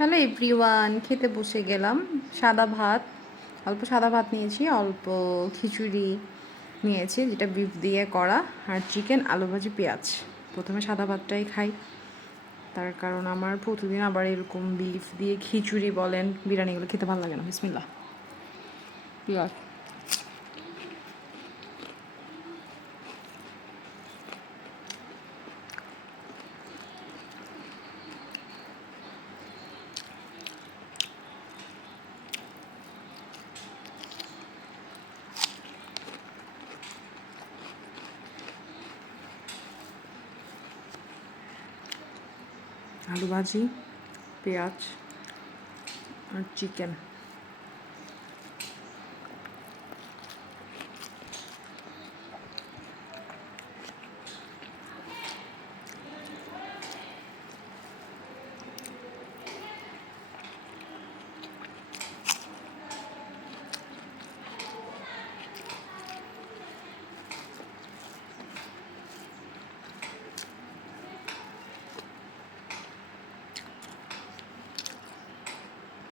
Hello everyone, খেতে বসে গেলাম। সাদা ভাত, অল্প সাদা ভাত নিয়েছি, অল্প খিচুড়ি নিয়েছি যেটা বিফ দিয়ে করা, আর চিকেন, আলু ভাজি, পেঁয়াজ। প্রথমে সাদা ভাতটাই খাই, তার কারণ আমার প্রতিদিন আবার এরকম বিফ দিয়ে খিচুড়ি বলেন বিরিয়ানিগুলো খেতে ভালো লাগে না। বিসমিল্লাহ। পেঁয়াজ, আলু ভাজি, পেঁয়াজ আর চিকেন।